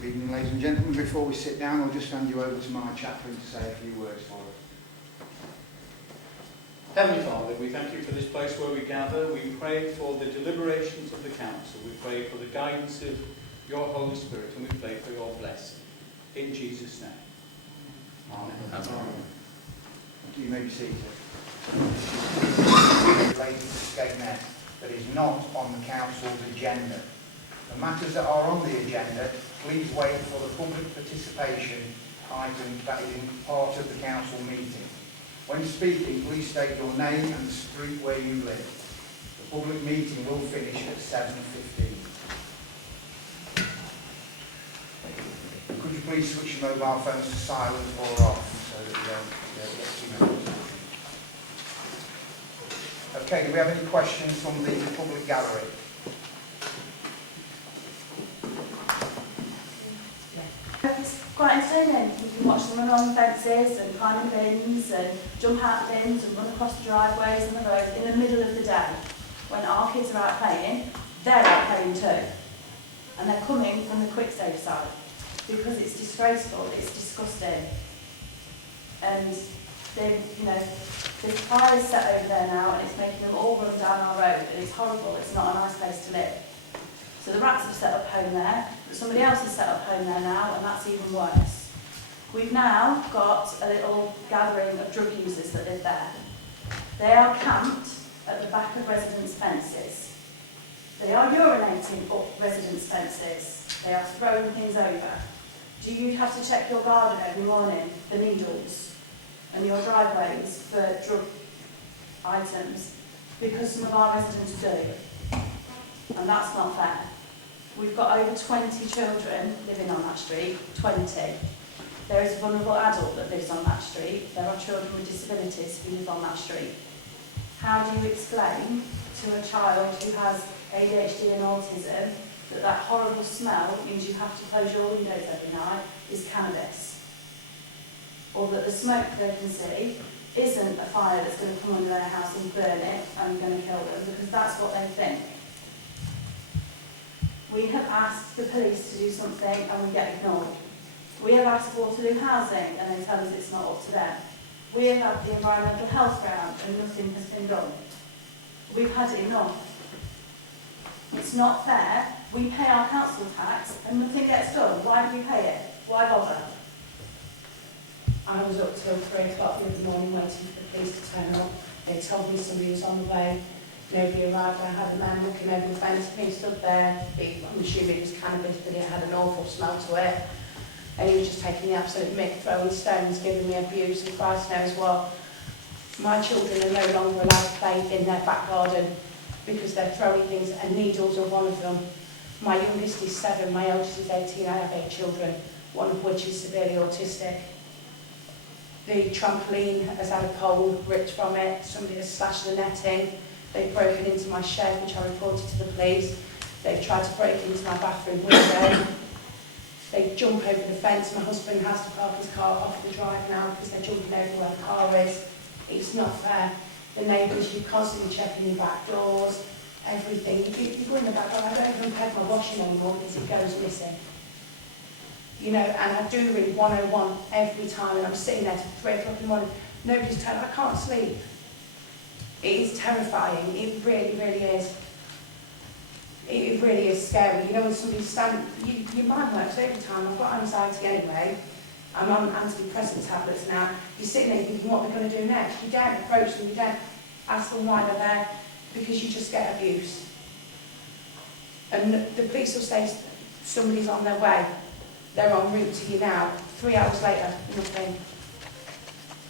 Good evening, ladies and gentlemen. Before we sit down, I'll just hand you over to my chaplain to say a few words for us. Heavenly Father, we thank you for this place where we gather. We pray for the deliberations of the council. We pray for the guidance of your Holy Spirit, and we pray for your blessing. In Jesus' name. Amen. Amen. You may be seated. Related to skegness that is not on the council's agenda. The matters that are on the agenda, please wait for the public participation item that is part of the council meeting. When speaking, please state your name and the street where you live. The public meeting will finish at 7:15. Could you please switch your mobile phones to silent or off so that we don't get too many distractions. Okay, do we have any questions from the public gallery? It's quite entertaining. You can watch them run on fences and climb bins and jump out bins and run across the driveways and the roads in the middle of the day. When our kids are out playing, they're out playing too. And they're coming from the quick save side because it's disgraceful, it's disgusting. And there's fires set over there now and it's making them all run down our road and it's horrible, it's not a nice place to live. So the rats have set up home there, but somebody else has set up home there now, and that's even worse. We've now got a little gathering of drug users that live there. They are camped at the back of residents' fences. They are urinating up residents' fences. They are throwing things over. Do you have to check your garden every morning for needles and your driveways for drug items? Because some of our residents do. And that's not fair. We've got over 20 children living on that street, 20. There is a vulnerable adult that lives on that street. There are children with disabilities who live on that street. How do you explain to a child who has ADHD and autism that that horrible smell means you have to close your windows every night is cannabis? Or that the smoke they can see isn't a fire that's going to come under their house and burn it and going to kill them, because that's what they think. We have asked the police to do something and we get ignored. We have asked Waterloo Housing and they tell us it's not up to them. We have had the environmental health round and nothing has been done. We've had enough. It's not fair. We pay our council tax and nothing gets done. Why do we pay it? Why bother? I was up till 3 o'clock the other morning waiting for the police to turn up. They told me somebody was on the way. Nobody arrived. I had a man looking over the fence. He stood there. I'm assuming it was cannabis, but it had an awful smell to it. And he was just taking the absolute mick, throwing stones, giving me abuse, and Christ knows what. My children are no longer allowed to play in their back garden because they're throwing things, and needles are one of them. My youngest is 7, my eldest is 18. I have 8 children, one of which is severely autistic. The trampoline has had a pole ripped from it. Somebody has slashed the netting. They've broken into my shed, which I reported to the police. They've tried to break into my bathroom window. They jump over the fence. My husband has to park his car off the drive now because they're jumping over where the car is. It's not fair. The neighbours, you're constantly checking your back doors, everything. You go in the back door, I don't even pay my washing anymore because it goes missing. You know, and I do read 101 every time, and I'm sitting there till 3 o'clock in the morning. Nobody's telling me, I can't sleep. It is terrifying. It really, really is. It really is scary. You know, when somebody's standing, your mind works every time. I've got anxiety anyway. I'm on antidepressant tablets now. You're sitting there thinking, what are we going to do next? You don't approach them, you don't ask them why they're there, because you just get abuse. And the police will say somebody's on their way. They're en route to you now. 3 hours later, nothing.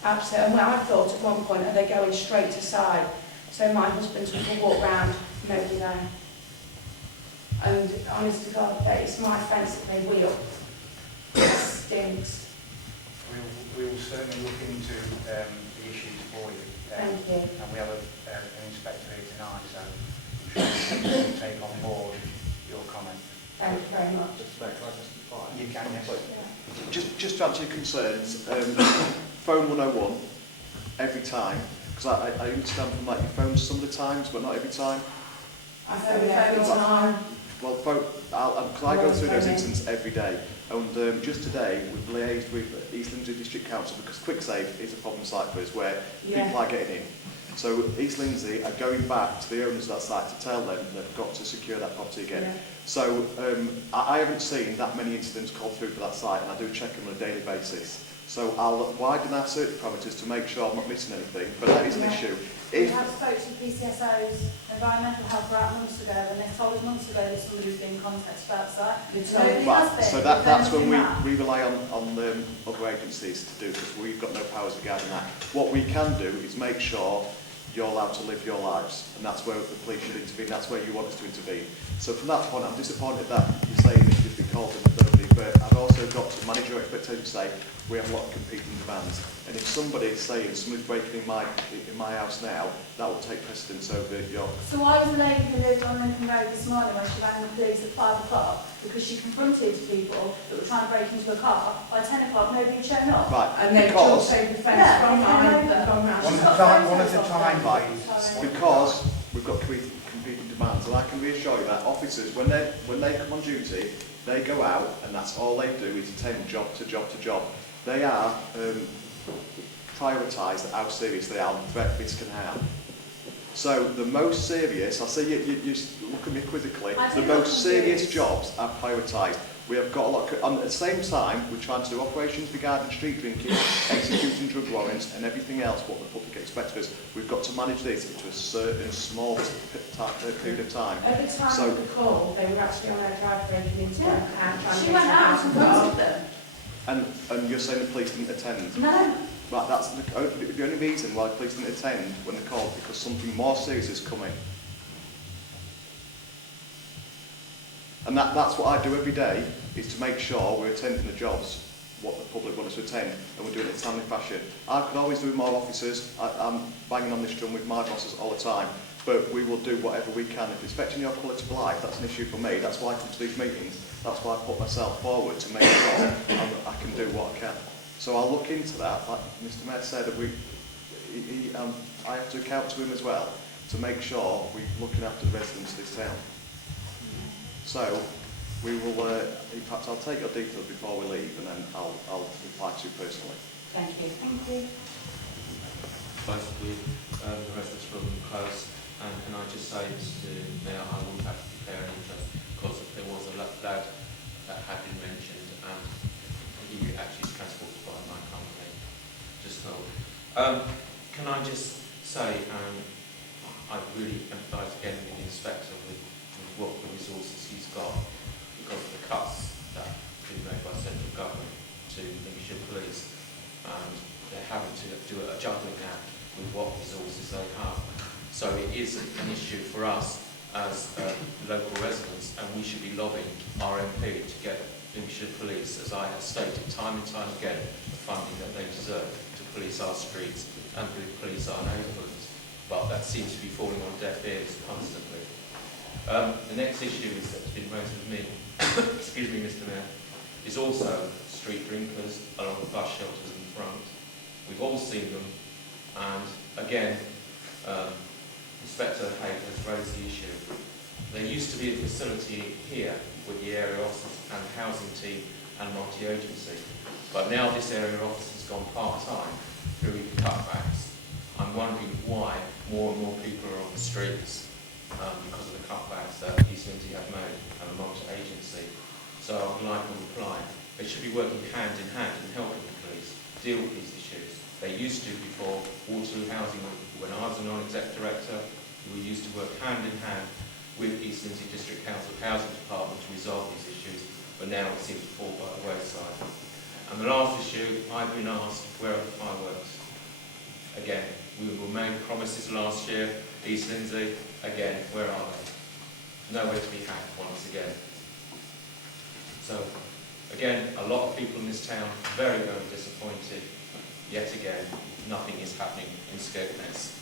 Absolutely. And I thought at one point, are they going straight to side? So my husband took a walk round, nobody there. And honest to God, it's my fence that they wheel. It stinks. We'll certainly look into the issues for you. Thank you. And we have an inspector here tonight, so I'm sure we'll take on board your comment. Thank you very much. You can, yes. Just to answer your concerns, phone 101 every time, because I understand from like your phones some of the times, but not every time. I phone every time. Well, because I go through those incidents every day, and just today we've liaised with East Lindsey District Council because QuickSave is a problem site for us where people are getting in. So East Lindsey are going back to the owners of that site to tell them they've got to secure that property again. Yeah. So I haven't seen that many incidents called through for that site, and I do check them on a daily basis. So I'll widen our search parameters to make sure I'm not missing anything, but that is an issue. We have spoke to PCSO's environmental health about months ago, and they told us months ago that somebody was being contacted about site. Nobody has been. So that's when we rely on other agencies to do, because we've got no powers regarding that. What we can do is make sure you're allowed to live your lives, and that's where the police should intervene. That's where you want us to intervene. So from that point, I'm disappointed that you're saying it should be called in nobody, but I've also got to manage your expectations. Say we have a lot of competing demands, and if somebody's saying somebody's breaking in my house now, that will take precedence over your. So I was a lady who lived on Lincoln Road this morning when she rang the police at 5 o'clock because she confronted people that were trying to break into a car. By 10 o'clock, nobody had shown up. Right, And they jumped over the fence from mine. One at a time, please. because we've got competing demands, and I can reassure you that officers, when they come on duty, they go out, and that's all they do is attend job to job to job. They are prioritised how serious they are, threat, risk and harm. So the most serious, I see you look at me quizzically, the most serious jobs are prioritised. We have got a lot, and at the same time, we're trying to do operations regarding street drinking, executing drug warrants and everything else what the public expects of us. We've got to manage this into a certain small period of time. Every time we called, they were actually on their drive breaking into their house. She went out and confronted them. And you're saying the police didn't attend? No. Right, that's the only reason why the police didn't attend when they called, because something more serious is coming. And that's what I do every day, is to make sure we're attending the jobs what the public want us to attend, and we're doing it in a timely fashion. I could always do with more officers. I'm banging on this drum with my bosses all the time, but we will do whatever we can. If it's affecting your quality of life, that's an issue for me. That's why I come to these meetings. That's why I put myself forward to make sure I can do what I can. So I'll look into that. Like Mr. Mayor said, I have to account to him as well to make sure we're looking after the residents of this town. So we will, in fact, I'll take your details before we leave, and then I'll reply to you personally. Thank you. Thank you. Basically, the residents from close, and can I just say, Mr. Mayor, I will have to declare an interest because there was a lad that had been mentioned, and he actually is transported by my company. Just told. Can I just say, I really empathise again with the inspector with what the resources he's got because of the cuts that have been made by central government to Lincolnshire Police, and they're having to do a juggling act with what resources they have. So it is an issue for us as local residents, and we should be lobbying our MP to get Lincolnshire Police, as I have stated time and time again, the funding that they deserve to police our streets and police our neighbourhoods. But that seems to be falling on deaf ears constantly. The next issue that's been raised with me, excuse me, Mr. Mayor, is also street drinkers along the bus shelters in front. We've all seen them, and again, Inspector Hay has raised the issue. There used to be a facility here with the area office and housing team and multi-agency, but now this area office has gone part-time through cutbacks. I'm wondering why more and more people are on the streets because of the cutbacks that East Lindsey have made and a multi-agency. So I would like a reply. They should be working hand in hand in helping the police deal with these issues. They used to before Waterloo Housing, when I was a non-exec director, we used to work hand in hand with East Lindsey District Council housing department to resolve these issues, but now it seems to fall by the wayside. And the last issue, I've been asked, where are the fireworks? Again, we were made promises last year, East Lindsey, again, where are they? Nowhere to be had once again. So, again, a lot of people in this town very, very disappointed. Yet again, nothing is happening in Skegness.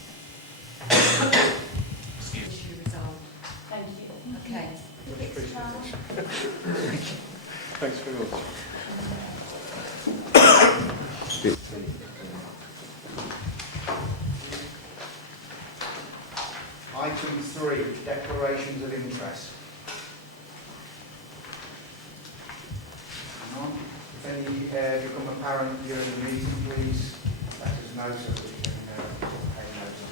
Excuse me. Thank you. Okay. Thanks very much. Item 3, declarations of interest. If any become apparent during the meeting, please let us know so that we can take note of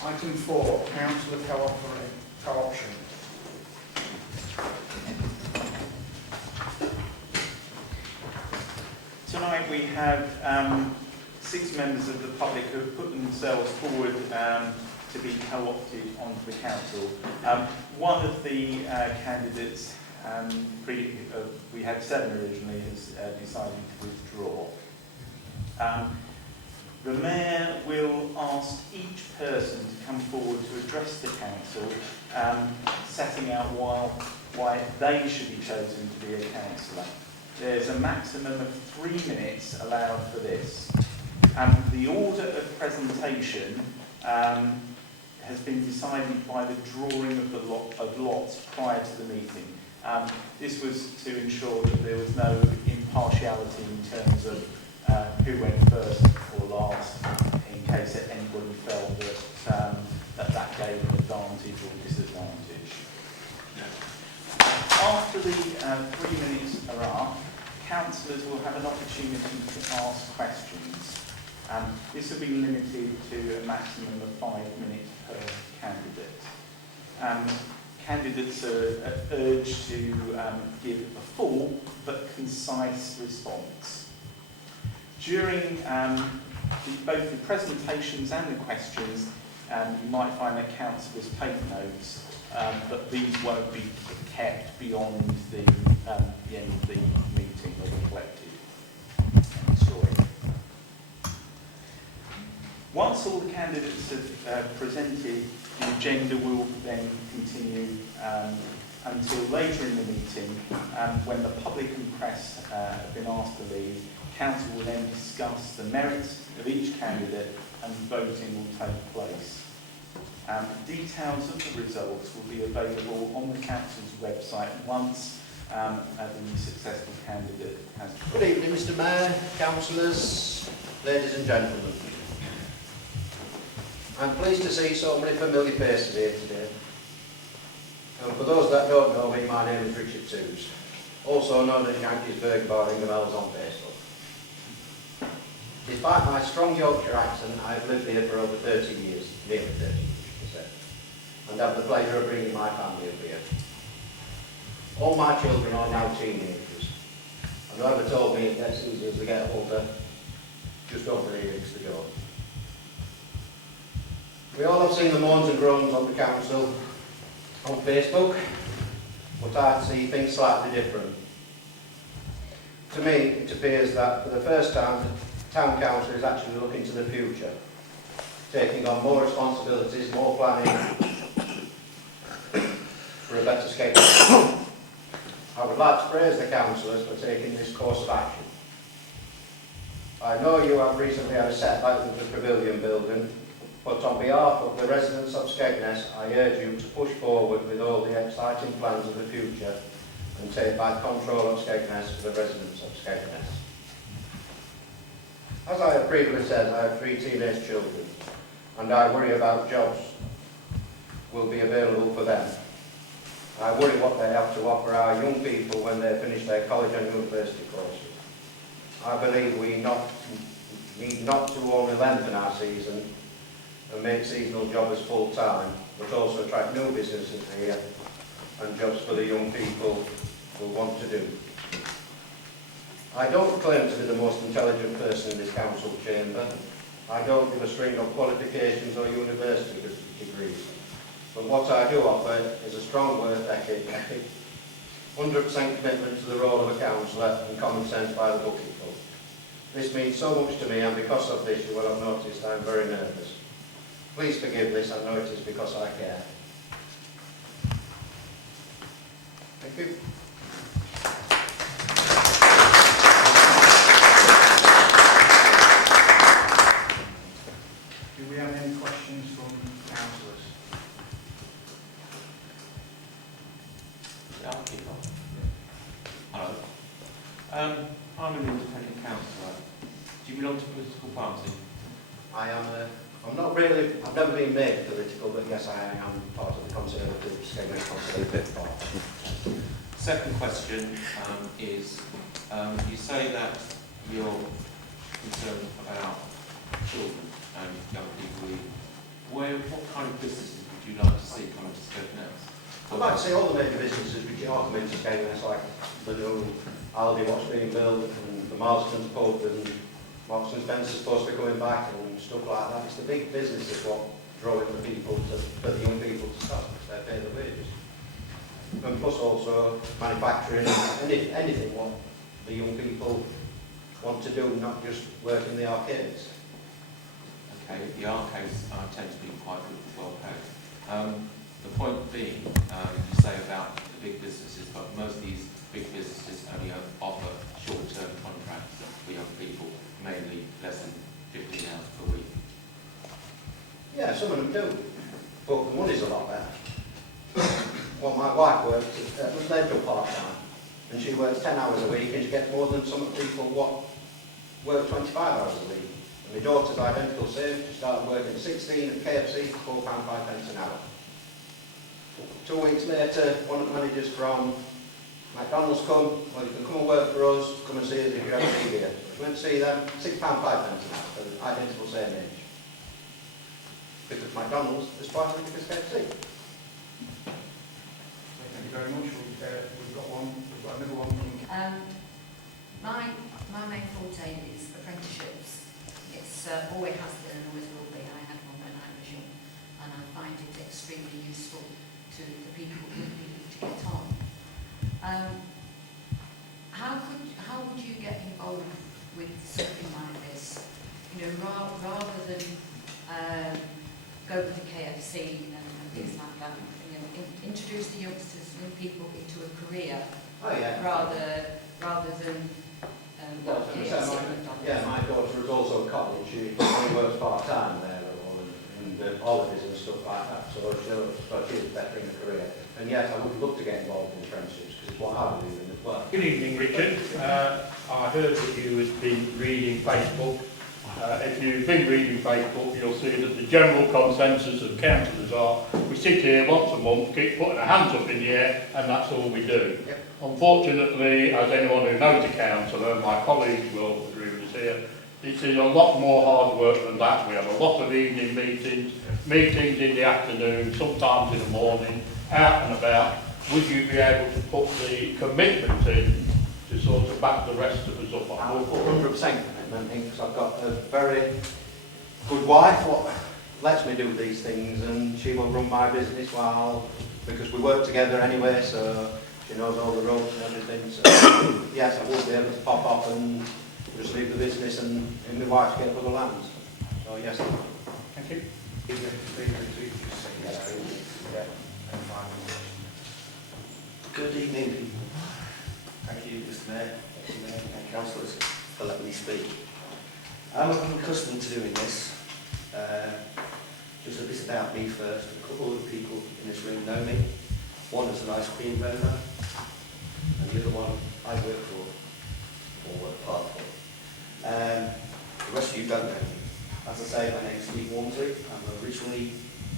them. Item 4, councillor co-option. Tonight we have 6 members of the public who have put themselves forward to be co-opted onto the council. One of the candidates, we had 7 originally, has decided to withdraw. The Mayor will ask each person to come forward to address the council, setting out why they should be chosen to be a councillor. There's a maximum of 3 minutes allowed for this. The order of presentation has been decided by the drawing of lots prior to the meeting. This was to ensure that there was no impartiality in terms of who went first or last, in case anybody felt that gave an advantage or disadvantage. After the 3 minutes are up, councillors will have an opportunity to ask questions. This will be limited to a maximum of 5 minutes per candidate. Candidates are urged to give a full but concise response. During both the presentations and the questions, you might find that councillors take notes, but these won't be kept beyond the end of the meeting or reflected and destroyed. Once all the candidates have presented, the agenda will then continue until later in the meeting, when the public and press have been asked to leave. Council will then discuss the merits of each candidate and voting will take place. Details of the results will be available on the council's website once the successful candidate has. Good evening, Mr. Mayor, councillors, ladies and gentlemen. I'm pleased to see so many familiar faces here today. And for those that don't know me, my name is Richard Toombs, also known as Yankees Bergbar Ingemells on Facebook. Despite my strong Yorkshire accent, I have lived here for over 30 years, nearly 30 years, you say, and have the pleasure of bringing my family up here. All my children are now teenagers, and whoever told me it gets easier as they get older, just don't believe it's the joke. We all have seen the moans and groans of the council on Facebook, but I see things slightly different. To me, it appears that for the first time, the town council is actually looking to the future, taking on more responsibilities, more planning for a better scapegoat. I would like to praise the councillors for taking this course of action. I know you have recently had a setback with the pavilion building, but on behalf of the residents of Skegness, I urge you to push forward with all the exciting plans of the future and take back control of Skegness for the residents of Skegness. As I have previously said, I have 3 teenage children, and I worry about jobs will be available for them. I worry what they have to offer our young people when they finish their college and university courses. I believe we need not to only lengthen our season and make seasonal jobbers full-time, but also attract new businesses here and jobs for the young people who want to do. I don't claim to be the most intelligent person in this council chamber, I don't give a string of qualifications or university degrees. But what I do offer is a strong work ethic, 100% commitment to the role of a councillor and common sense by the bucketful. This means so much to me, and because of this you will have noticed I am very nervous. Please forgive this, I know it is because I care. Thank you. Do we have any questions from councillors? Yeah, I'll kick off. Hello. I'm an independent councillor. Do you belong to a political party? I'm not really, I've never been made political, but yes, I am part of the Conservative, skegness Conservative Party. Second question is, you say that you're concerned about children and young people. What kind of businesses would you like to see coming to Skegness? I'd like to see all the major businesses which are coming to Skegness, like the new Aldi what's being built, and the Marston's pub, and Marks and Spencer's supposed to be coming back, and stuff like that. It's the big businesses what drawing the people for the young people to start, because they pay the wages. And plus also manufacturing, anything what the young people want to do, not just work in the arcades. Okay, the arcades tend to be quite well paid. The point being, you say about the big businesses, but most of these big businesses only offer short-term contracts for young people, mainly less than 15 hours per week. Yeah, some of them do, but the money's a lot better. Well, my wife works at Leadville part-time, and she works 10 hours a week, and she gets more than some people what work 25 hours a week. And my daughter's identical same. She started working at 16 at KFC for £4.5 an hour. 2 weeks later, one of the managers from McDonald's come, well, you can come and work for us, come and see us if you ever be here. She went to see them, £6.5 an hour, for the identical same age. Because McDonald's is twice as big as KFC. Thank you very much. We've got another one from... My main forte is apprenticeships. It's always has been and always will be. I had one when I was young, and I find it extremely useful to the people who need to get on. How would you get involved with something like this? You know, rather than go with the KFC and things like that. You know, introduce the youngsters and people into a career rather than Well, my daughter is also at college. She only works part-time there and holidays and stuff like that, so she's bettering a career. And yes, I would love to get involved in apprenticeships because it's what I believe in as well. Good evening, Richard. I heard that you had been reading Facebook. If you've been reading Facebook, you'll see that the general consensus of councillors are we sit here once a month, keep putting our hands up in the air, and that's all we do. Yep. Unfortunately, as anyone who knows a councillor, my colleagues will agree with us here, this is a lot more hard work than that. We have a lot of evening meetings in the afternoon, sometimes in the morning, out and about. Would you be able to put the commitment in to sort of back the rest of us up I on will board? put 100% commitment in because I've got a very good wife what lets me do these things, and she will run my business because we work together anyway, so she knows all the ropes and everything. So yes, I will be able to pop off and just leave the business and my wife's capable hands. So yes. Thank you. Good evening, people. Thank you, Mr. Mayor, and councillors for letting me speak. I'm accustomed to doing this. Just a bit about me first. A couple of the people in this room know me. One is an ice cream vendor, and the other one I work for, or work part for. The rest of you don't know me. As I say, my name is Steve Walmsley. I'm originally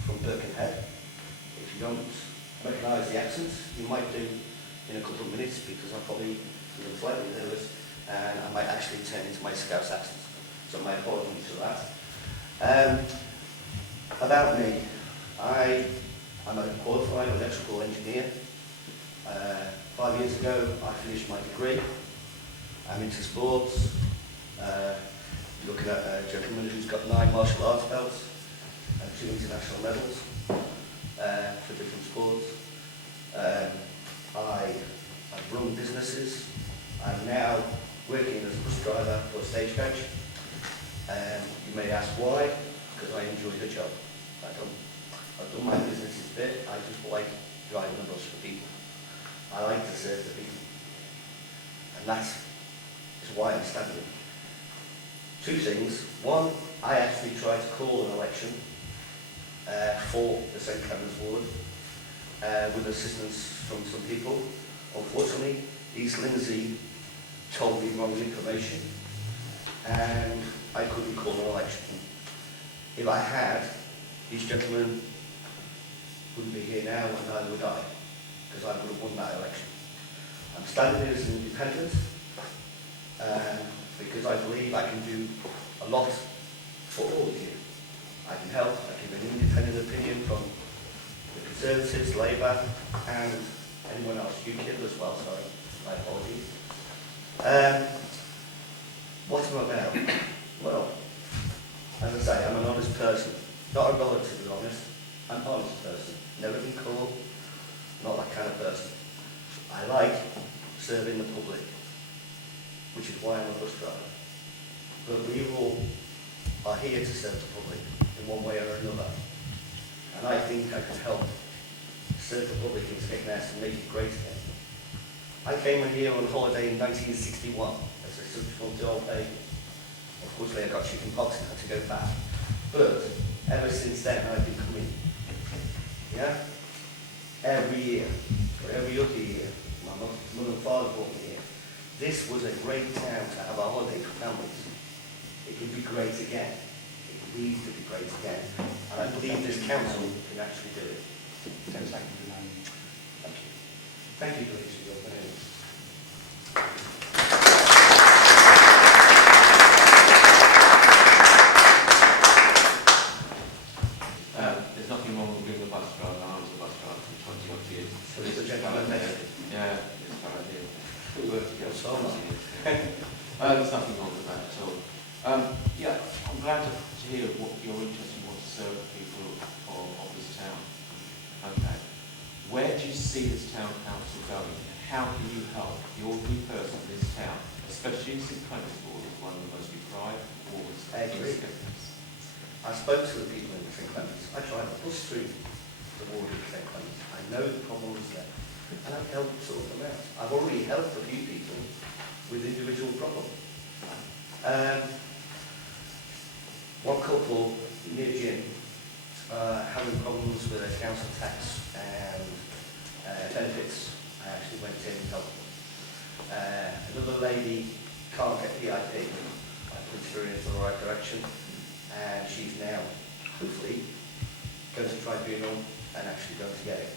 from Birkenhead. If you don't recognise the accent, you might do in a couple of minutes because I'm probably feeling slightly nervous and I might actually turn into my Scouse accent. So my apologies for that. About me, I'm a qualified electrical engineer. 5 years ago I finished my degree. I'm into sports. You're looking at a gentleman who's got 9 martial arts belts and 2 international medals for different sports. I have run businesses. I'm now working as a bus driver for a stagecoach. You may ask why, because I enjoy the job. I've done my business a bit. I just like driving a bus for people. I like to serve the people. And that's why I'm standing. 2 things. One, I actually tried to call an election for the St Clements ward with assistance from some people. Unfortunately, East Lindsay told me wrong information and I couldn't call an election. If I had, these gentlemen wouldn't be here now and neither would I, because I would have won that election. I'm standing here as an independent because I believe I can do a lot for all of you. I can help, I give an independent opinion from the Conservatives, Labour and anyone else, UKIP as well, sorry, my apologies. What am I about? Well, as I say, I'm an honest person, not a relatively honest, I'm an honest person. Never been caught, not that kind of person. I like serving the public, which is why I'm a bus driver. But we all are here to serve the public in one way or another. And I think I can help serve the public in Skegness and make it great again. I came here on holiday in 1961 as a subsequent old baby. Unfortunately, I got chicken pox and had to go back. But ever since then, I've been coming. Yeah? Every year, or every other year, my mother and father brought me here. This was a great town to have a holiday for families. It could be great again. It could be to be great again. And I believe this council can actually do it. Thank you. Thank you, please, for your opinion. There's nothing wrong with being a bus driver. I was a bus driver for 20 odd years. So it's a gentleman there. Yeah, it's quite ideal. We work together So for 20 years. There's nothing wrong with that at all. Yeah, I'm glad to hear what you're interested in, what to serve the people of this town. Okay. Where do you see this town council going? How can you help the ordinary person in this town, especially in St Clements ward, is one of the most deprived wards I agree. in Skegness? I spoke to the people in St Clements. I tried to bus through the ward in St Clements. I know the problems there. And I've helped sort them out. I've already helped a few people with individual problems. One couple near Jim having problems with their council tax and benefits. I actually went in and helped them. Another lady can't get PIP. I put her into the right direction. And she's now, hopefully, going to tribunal and actually going to get it.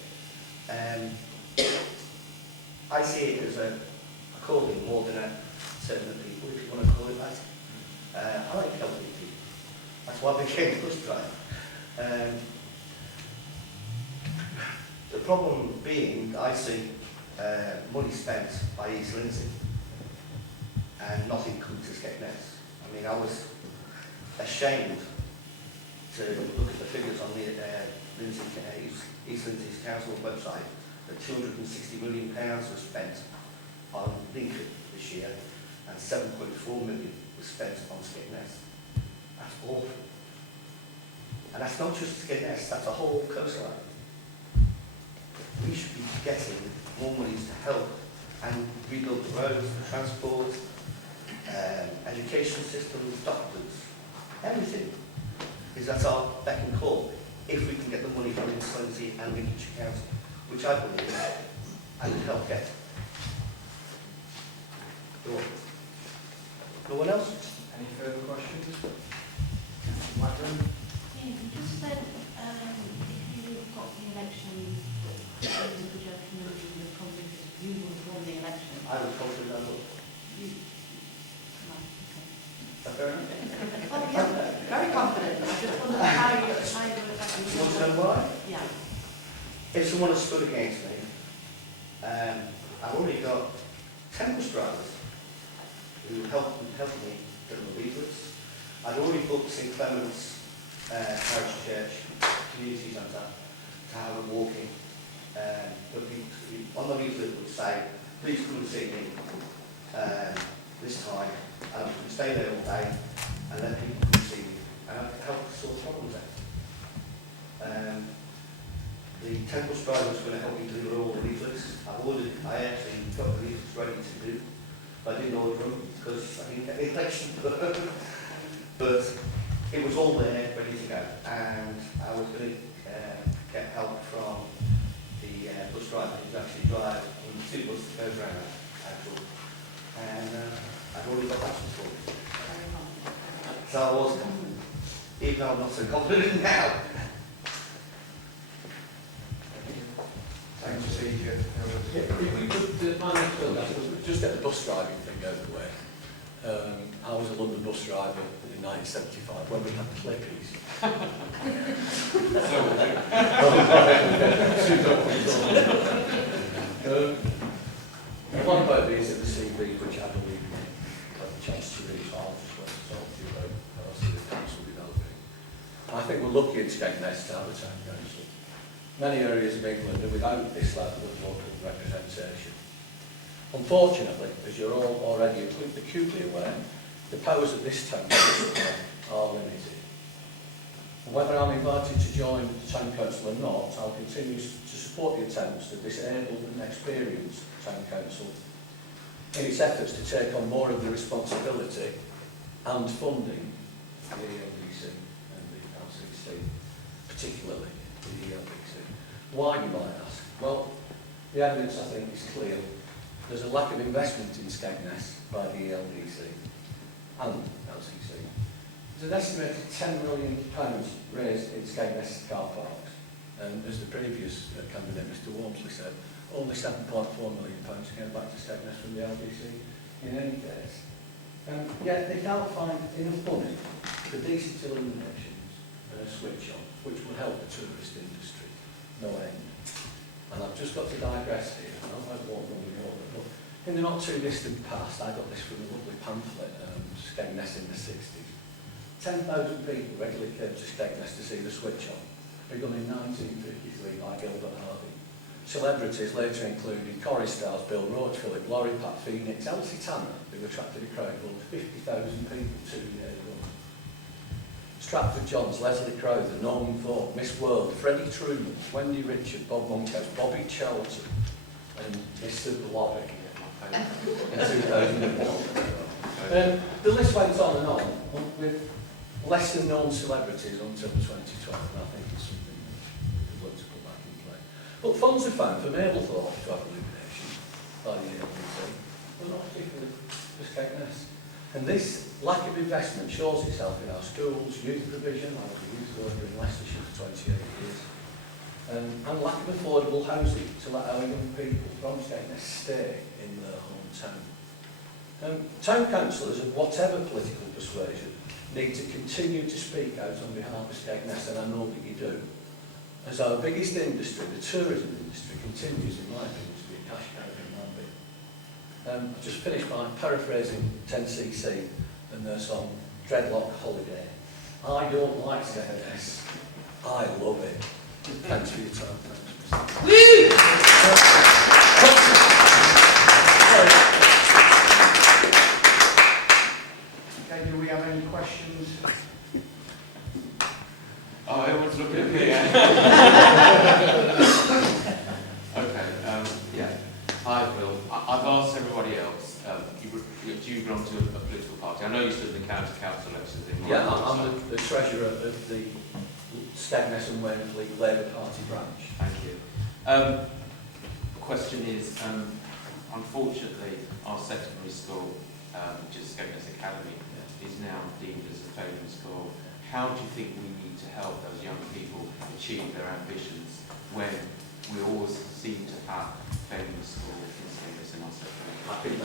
I see it as a calling more than a serving the people, if you want to call it that. I like helping people. That's why I became a bus driver. The problem being, I see money spent by East Lindsay and nothing comes to Skegness. I mean, I was ashamed to look at the figures on the East Lindsay's council website that £260 million was spent on Lincoln this year and 7.4 million was spent on Skegness. That's awful. And that's not just Skegness, that's a whole coastline. We should be getting more monies to help and rebuild the roads, the transport, education systems, doctors. Everything is at our beck and call if we can get the money from East Lindsay and Lincolnshire Council, which I believe I can help get. No one else? Any further questions? Councillor Blackburn? Yeah, you just said if you've got the election, the gentleman in the conference, you would have won the election. I was confident I would. You, Is that fair enough? oh, yeah, very confident. I just wondered how you would have You want to know why? Yeah. If someone has stood against me, I've already got 10 bus drivers who helped me get my leaflets, I'd already booked St Clement's Parish Church Community Centre to have a walking. On the leaflet would say, please come and see me this time, and I'm going to stay there all day and let people come and see me, and I can help sort problems out. The temple scribe was going to help me deliver all the leaflets. I actually got the leaflets ready to do, but I didn't order them because I didn't get the election. But it was all there, ready to go, and I was going to get help from the bus driver who's actually drive on the 2 buses that goes around actually. And I'd already got that before. So I was confident, even though I'm not so confident now. Same procedure. Yeah, if we could, my next bill, just get the bus driving thing out of the way. I was a London bus driver in 1975 when we had clippies. One about these are the CVs which I believe you had the chance to read, so I'll just want to talk to you about how I see the council developing. I think we're lucky in Skegness to have a town council. Many areas of England are without this level of local representation. Unfortunately, as you're all already acutely aware, the powers of this town council are limited. And whether I'm invited to join the town council or not, I'll continue to support the attempts of this able and experienced town council in its efforts to take on more of the responsibility and funding of the ELDC and the LCC, particularly the ELDC. Why, you might ask? Well, the evidence, I think, is clear. There's a lack of investment in Skegness by the ELDC and LCC. There's an estimated £10 million raised in Skegness car parks, and as the previous candidate, Mr Walmsley, said, only £7.4 million came back to Skegness from the LDC in any case. Yet they can't find enough money for decent illuminations and a switch on, which will help the tourist industry, no end. And I've just got to digress here, and I won't run the order, but in the not too distant past, I got this from a lovely pamphlet, Skegness in the 60s. 10,000 people regularly came to Skegness to see the switch on, begun in 1953 by Gilbert Hardy. Celebrities later included Corrie stars Bill Roach, Philip Laurie, Pat Phoenix, Elsie Tanner, who attracted a crowd of 50,000 people 2 years ago. Stratford Johns, Leslie Crowther, Norman Thorpe, Miss World, Freddie Truman, Wendy Richard, Bob Monkhouse, Bobby Charlton, and Mr Blobbick in 2001. The list went on and on, with lesser known celebrities until 2012, and I think it's something we'd look to put back in play. But funds are found for Mablethorpe to have illumination by the ELDC, but not particularly for Skegness. And this lack of investment shows itself in our schools, youth provision. I was a youth worker in Leicestershire for 28 years. And lack of affordable housing to let our young people from Skegness stay in their hometown. Town councillors of whatever political persuasion need to continue to speak out on behalf of Skegness, and I know that you do. As our biggest industry, the tourism industry, continues, in my opinion, to be a cash cow in Manby. I've just finished by paraphrasing 10cc and their song Dreadlock Holiday. I don't like Skegness, I love it. Thanks for your time. Okay, do we have any questions? Oh, everyone's looking at me. Okay, yeah. Hi, Bill. I've asked everybody else. Do you belong to a political party? I know you stood in the county council elections in Yeah, I'm the treasurer of the Skegness and Waverley Labour Party branch. Thank you. The question is, unfortunately, our secondary school, which is Skegness Academy, is now deemed as a failing school. How do you think we need to help those young people achieve their ambitions when we always seem to have failing school in Skegness and our secondary? I think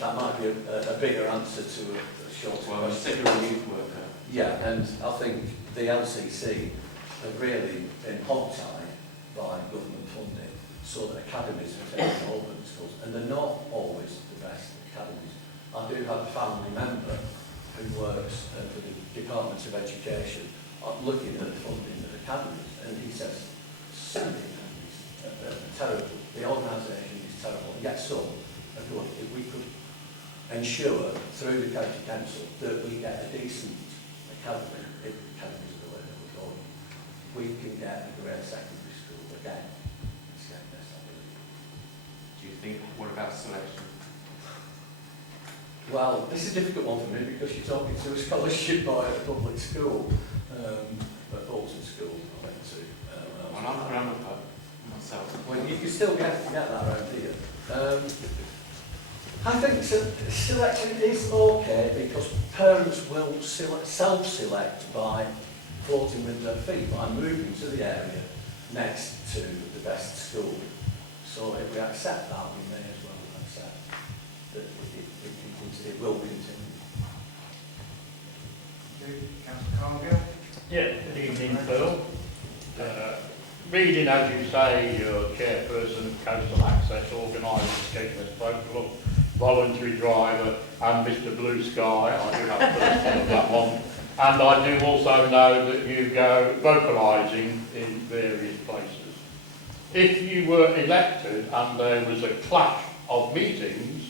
that might be a bigger answer to a shorter question. Well, you said you're a youth worker. Yeah, and I think the LCC have really been hog-tied by government funding so that academies are taken over the schools, and they're not always the best academies. I do have a family member who works for the Department of Education, looking at the funding of academies, and he says some of the academies are terrible. The organisation is terrible. Yet some are good. If we could ensure through the county council that we get a decent academy, if academies are the way that we're going, we can get a great secondary school again. It's skegness, I believe. Do you think, what about selection? Well, this is a difficult one for me because you're talking to a scholarship boy at a public school, at Bolton School I went to. Well, I'm a grammar myself. Well, you can still get that around here. I think selection is okay because parents will self-select by voting with their feet, by moving to the area next to the best school. So if we accept that, we may as well accept that it will continue. Councillor Cargill? Yeah, good evening, Phil. Reading, as you say, your chairperson of Coastal Access, organised Skegness Boat Club, voluntary driver, and Mr Blue Sky, I do have a first one of that one. And I do also know that you go vocalising in various places. If you were elected and there was a clash of meetings,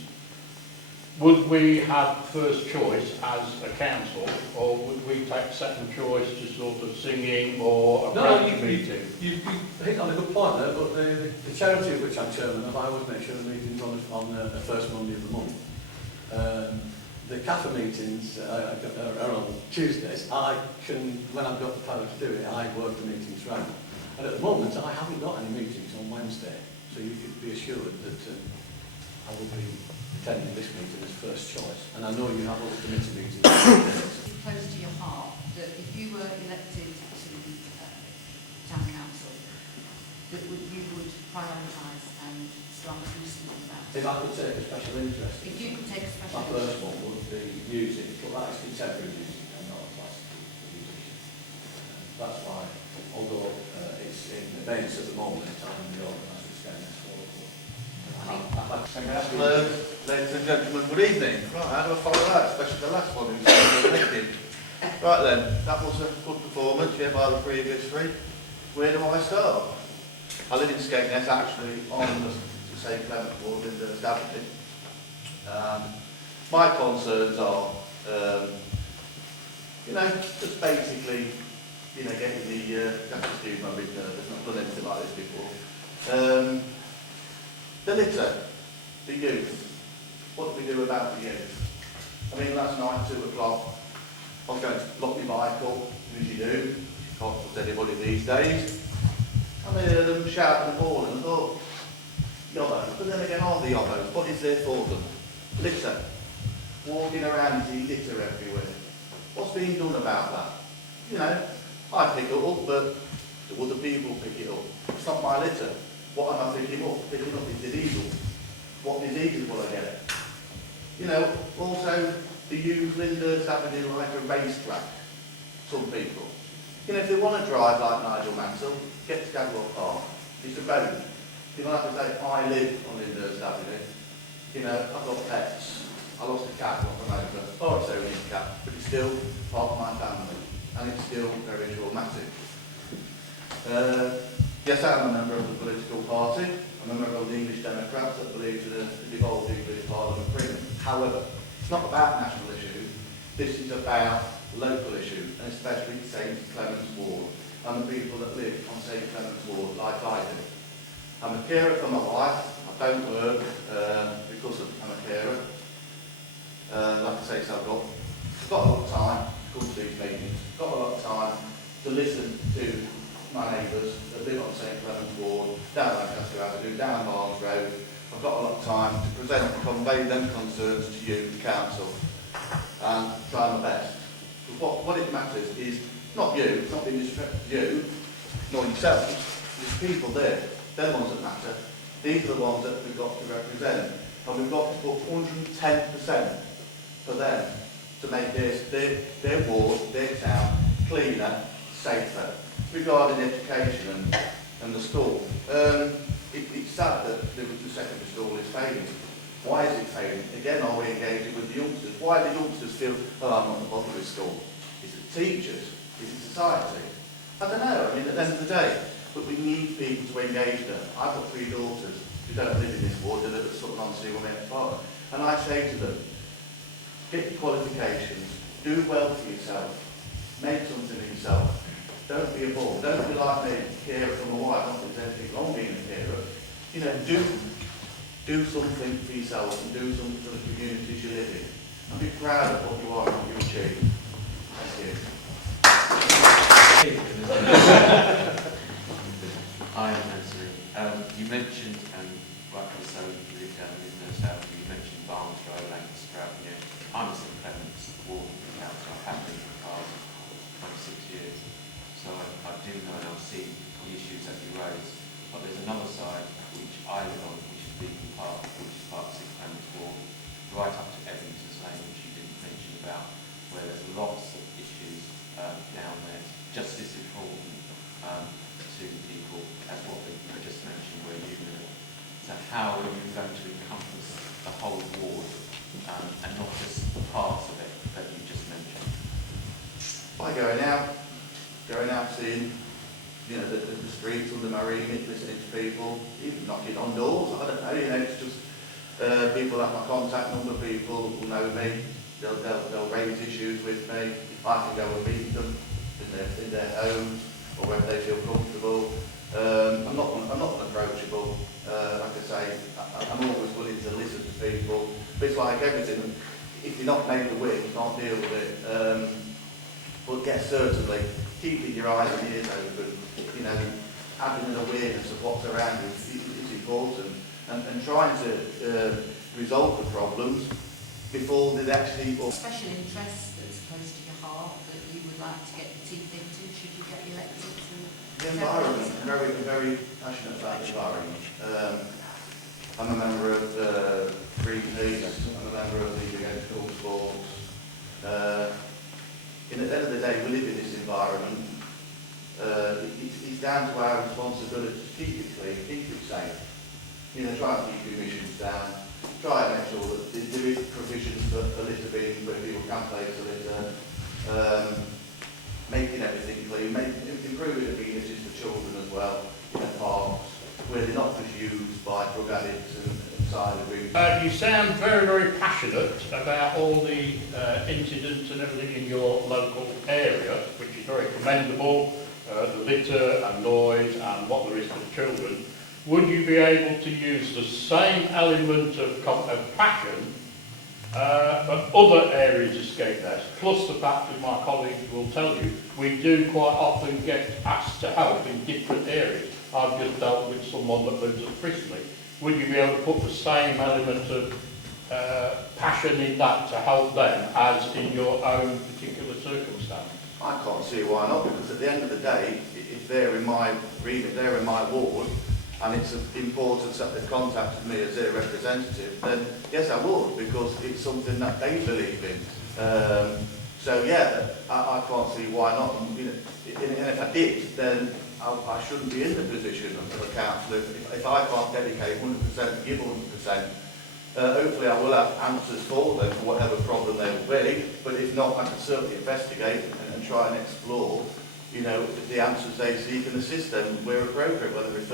would we have first choice as a council, or would we take second choice to sort of singing or a branch meeting? You hit on a good point there, but the charity of which I'm chairman of, I always make sure the meetings on the first Monday of the month. The CAFA meetings are on Tuesdays. When I've got the power to do it, I work the meetings round. And at the moment, I haven't got any meetings on Wednesday, so you could be assured that I will be attending this meeting as first choice. And I know you have other committee meetings. It's close to your heart that if you were elected to town council, that you would prioritise and start to do something about it. If I could take a special interest, If you could take a special my first one would be music, but that is contemporary music and not a classical musician. That's why, although it's in the base at the moment, I'm the organiser of Skegness Football Club. Hello, ladies and gentlemen, good evening. Right, how do I follow that? Especially the last one who's elected. Right then, that was a good performance, yeah, by the previous three. Where do I start? I live in Skegness, actually, on the St Clement ward in the Staffordshire. My concerns are, just basically, getting the, excuse my big nervous, I've not done anything like this before. The litter, the youth. What do we do about the youth? I mean, last night, 2 o'clock, I was going to lock my bike up, as you do. Can't trust anybody these days. And I heard them shouting and bawling, and I thought, yobbos. But then again, are the yobbos? What is there for them? Litter. Walking around, you see litter everywhere. What's being done about that? I pick it up, but do other people pick it up? It's not my litter. What am I picking up? Picking up is illegal. What diseases will I get? Also, the youth Linda's having like a racetrack. Some people. If they want to drive like Nigel Mansell, get to Gadwell Park. It's a road. You don't have to say, I live on Linda's Avenue. I've got pets. I lost a cat not from over. Oh, it's only a cat, but it's still part of my family. And it's still very traumatic. Yes, I am a member of the political party. I'm a member of the English Democrats that believes in a devolved English Parliament agreement. However, it's not about national issues. This is about local issues, and especially St Clement's Ward and the people that live on St Clement's Ward, like I do. I'm a carer for my wife. I don't work because I'm a carer. Like I say, so I've got a lot of time to come to these meetings. Got a lot of time to listen to my neighbours that live on St Clement's Ward, down Lancaster Avenue, down Barnes Road. I've got a lot of time to present and convey them concerns to you, the council, and try my best. But what it matters is not you, it's not being disrespectful to you, nor yourselves. There's people there, they're the ones that matter. These are the ones that we've got to represent. And we've got to put 110% for them to make their ward, their town, cleaner, safer. Regarding education and the school, it's sad that the secondary school is failing. Why is it failing? Again, are we engaging with the youngsters? Why do youngsters feel, oh, I'm not bothered with school? Is it teachers? Is it society? I don't know. I mean, at the end of the day, but we need people to engage them. I've got 3 daughters who don't live in this ward, they live at Sutton on Sea when they're father. And I say to them, get your qualifications, do well for yourself, make something of yourself. Don't be a bum. Don't be like me, carer from a wife. Not that there's anything wrong being a carer. You know, do something for yourself and do something for the communities you live in. And be proud of what you are and what you achieve. Thank you. Hi, I'm Nancy. You mentioned, and rightly so, you mentioned Barnsgrove, Lancaster Avenue. I'm a St Clements ward councillor. I have been for the past 26 years. So I do know and I see the issues that you raise. But there's another side which I live on, which is Beacon Park, which is part of St Clements ward, right up to Evington's Lane, which you didn't mention about, where there's lots of issues down there, just as important to people as what I just mentioned where you live. So how are you going to encompass the whole ward and not just the parts of it that you just mentioned? By going out seeing, you know, the streets under my remit, listening to people, even knocking on doors, I don't know, you know, it's just people have my contact number, people will know me, they'll raise issues with me, if I can go and meet them in their homes, or whether they feel comfortable. I'm not unapproachable, like I say, I'm always willing to listen to people, but it's like everything, if you're not made aware, you can't deal with it. But yes, certainly, keeping your eyes and ears open, you know, having an awareness of what's around you is important, and trying to resolve the problems before they actually... Special interest that's close to your heart that you would like to get your teeth into should you get elected? The environment, I'm very passionate about the environment. I'm a member of Greenpeace, I'm a member of the Against All Sports. At the end of the day, we live in this environment. It's down to our responsibility to keep it clean, keep it safe. You know, try and keep emissions down. Try and make sure that there is provisions for litter bins where people can place a litter. Making everything clean, improving amenities for children as well in the parks, where they're not just used by drug addicts and cider groups. You sound very, very passionate about all the incidents and everything in your local area, which is very commendable, the litter and noise and what there is for the children. Would you be able to use the same element of passion for other areas of skegness, plus the fact that my colleagues will tell you, we do quite often get asked to help in different areas. I've just dealt with someone that lives at Frisley. Would you be able to put the same element of passion in that to help them as in your own particular circumstance? I can't see why not, because at the end of the day, if they're in my remit, they're in my ward, and it's of importance that they've contacted me as their representative, then yes, I would, because it's something that they believe in. So yeah, I can't see why not. And, you know, and if I did, then I shouldn't be in the position of a councillor. If I can't dedicate 100%, give 100%, hopefully I will have answers for them for whatever problem they will be. But if not, I can certainly investigate and try and explore, you know, the answers they seek and assist them where appropriate, whether it's...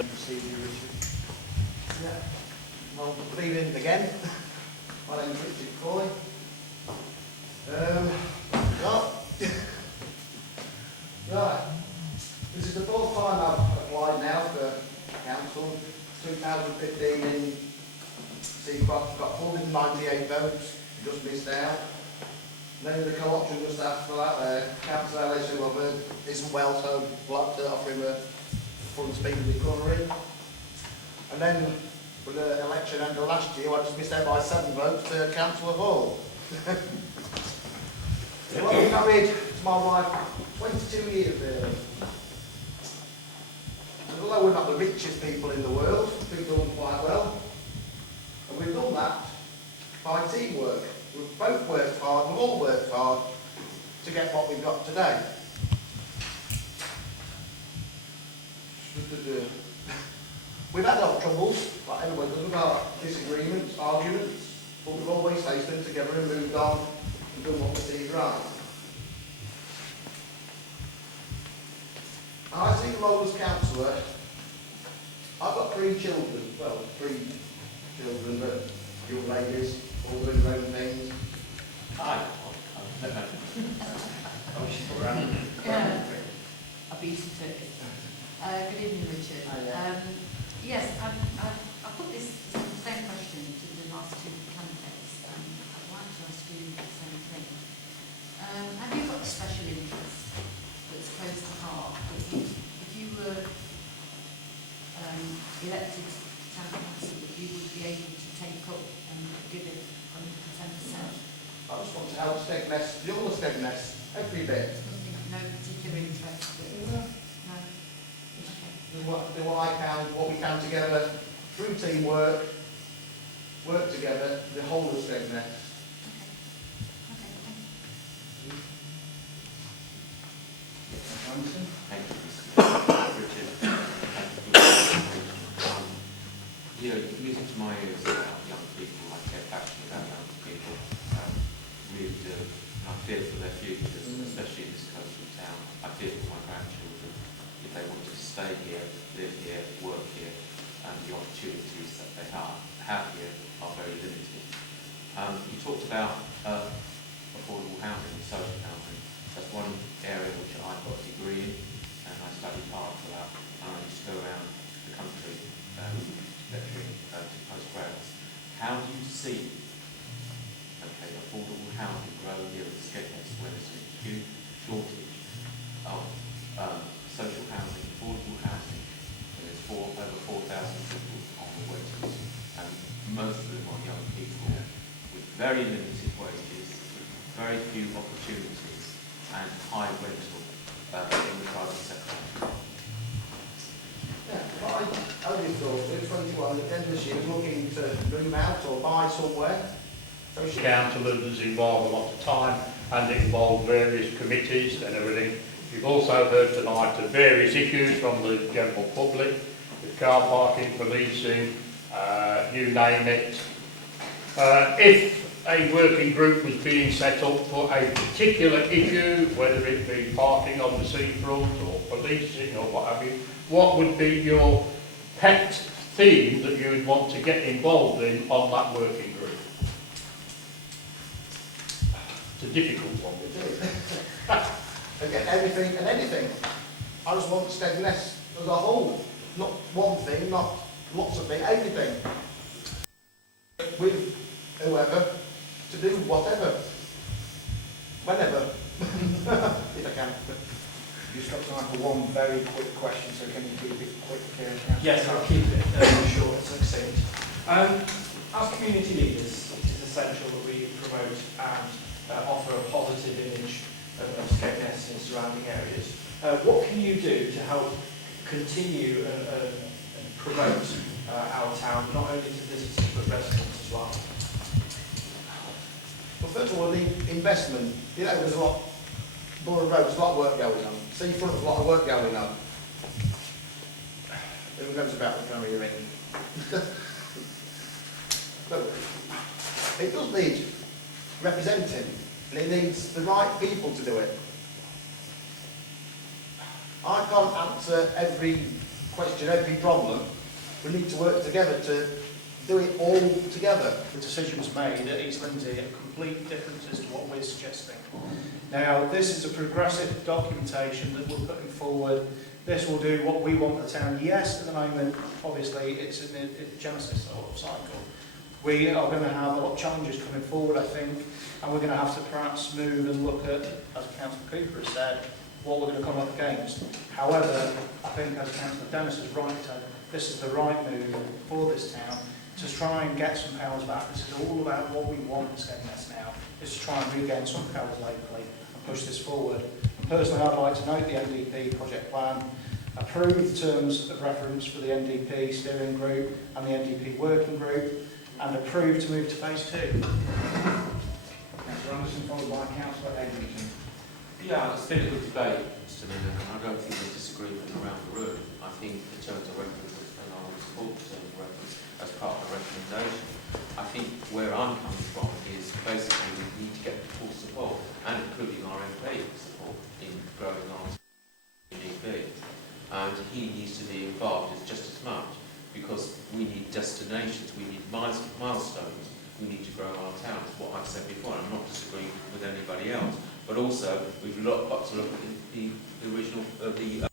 Yeah. Well, good evening again. My name is Richard Coy. Right. This is the fourth time I've applied now for council. 2015 in, see, got 498 votes, just missed out. Then in the co-option just asked for that, Councillor Ellis, who I've heard isn't well, so we'll have to offer him a full speed of recovery. And then for the election end of last year, I just missed out by 7 votes to Councillor Hall. So I've been married to my wife 22 years really. And although we're not the richest people in the world, we've done quite well. And we've done that by teamwork. We've both worked hard, we've all worked hard to get what we've got today. We've had our troubles, like everyone does, we've had disagreements, arguments, but we've always faced them together and moved on and done what we see is right. And I see the role as councillor. I've got 3 children, well, 3 children, but young ladies, all doing their own things. Hi. Oh, she's put her hand up. I beat it too. Good evening, Richard. Hi there. Yes, I put this same question to the last 2 candidates. I'd like to ask you the same thing. Have you got a special interest that's close to heart? If you were elected town council, that you would be able to take up and give it 110%? I just want to help Skegness, the other Skegness, every bit. No particular interest? No. No? Okay. Do what I can, what we can together, through teamwork, work together, the whole of Skegness. Okay, thank you. Anderson? Thank you, Richard. You know, music to my ears about young people. I care passionate about young people. Really do. And I feel for their futures, especially in this coastal town. I feel for my grandchildren. If they want to stay here, live here, work here, and the opportunities that they have here are very limited. You talked about affordable housing, social housing. That's one area which I've got a degree in, and I studied hard for that. And I used to go around the country lecturing to postgrads. How do you see affordable housing grow here at Skegness, where there's a huge shortage of social housing, affordable housing, and there's over 4,000 people on the waiting list, and most of them are young people with very limited wages, very few opportunities, and high rental in the private sector. Yeah, well, I only thought at 21 at the end of this year was looking to move out or buy somewhere. So she Councillors involved a lot of time, and it involved various committees and everything. You've also heard tonight of various issues from the general public, with car parking, policing, you name it. If a working group was being set up for a particular issue, whether it be parking on the seafront or policing or what have you, what would be your pet theme that you would want to get involved in on that working group? It's a difficult one. Again, everything and anything. I just want Skegness as a whole. Not one thing, not lots of things, everything. With whoever, to do whatever. Whenever. If I can. You've got time for one very quick question, so can you keep it quick? Yes, I'll keep it short and succinct. As community leaders, it is essential that we promote and offer a positive image of Skegness and surrounding areas. What can you do to help continue and promote our town, not only to visitors but residents as well? Well, first of all, we need investment. You know, there's a lot, Borough Road, there's a lot of work going on. Seafront, there's a lot of work going on. Who knows about the Canary Ring? But it does need representing, and it needs the right people to do it. I can't answer every question, every problem. We need to work together to do it all together. The decisions made at East Lindsey are complete differences to what we're suggesting. Now, this is a progressive documentation that we're putting forward. This will do what we want the town. Yes, at the moment, obviously, it's in the genesis sort of cycle. We are going to have a lot of challenges coming forward, I think, and we're going to have to perhaps move and look at, as Councillor Cooper has said, what we're going to come up against. However, I think, as Councillor Dennis has rightly said, this is the right move for this town to try and get some powers back. This is all about what we want in Skegness now, is to try and regain some powers locally and push this forward. And personally, I'd like to note the NDP project plan, approve the terms of reference for the NDP steering group and the NDP working group, and approve to move to phase 2. Councillor Anderson, followed by Councillor Eglinton. Yeah, it's been a good debate, Mr. Miller, and I don't think there's disagreement around the room. I think the terms of reference and I will support involved is just as much, because we need destinations, we need milestones, we need to grow our towns, what I've said before. I'm not disagreeing with anybody else, but also we've got to look at the original, the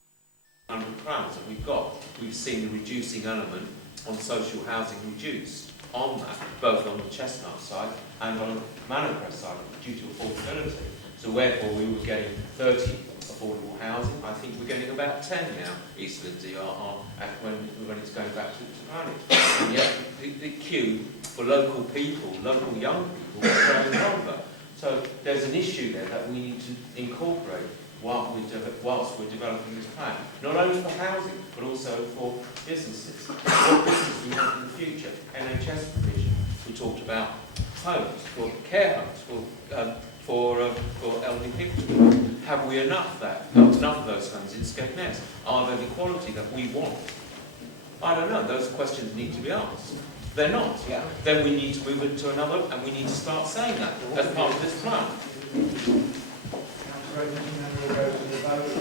£100 that we've got. We've seen the reducing element on social housing reduced on that, both on the Chestnut side and on the Manor Crest side, due to affordability. So wherefore we were getting 30 affordable housing. I think we're getting about 10 now, East Lindsey, when it's going back to planning. And yet the queue for local people, local young people, is growing longer. So there's an issue there that we need to incorporate whilst we're developing this plan. Not only for housing, but also for businesses. What business we want in the future? NHS provision. We talked about homes, for care homes, for elderly people. Have we enough of those homes in Skegness? Are they the quality that we want? I don't know. Those questions need to be asked. If they're not, then we need to move into another, and we need to start saying that as part of this plan. Councillor Edmonton, then we'll go to the vote.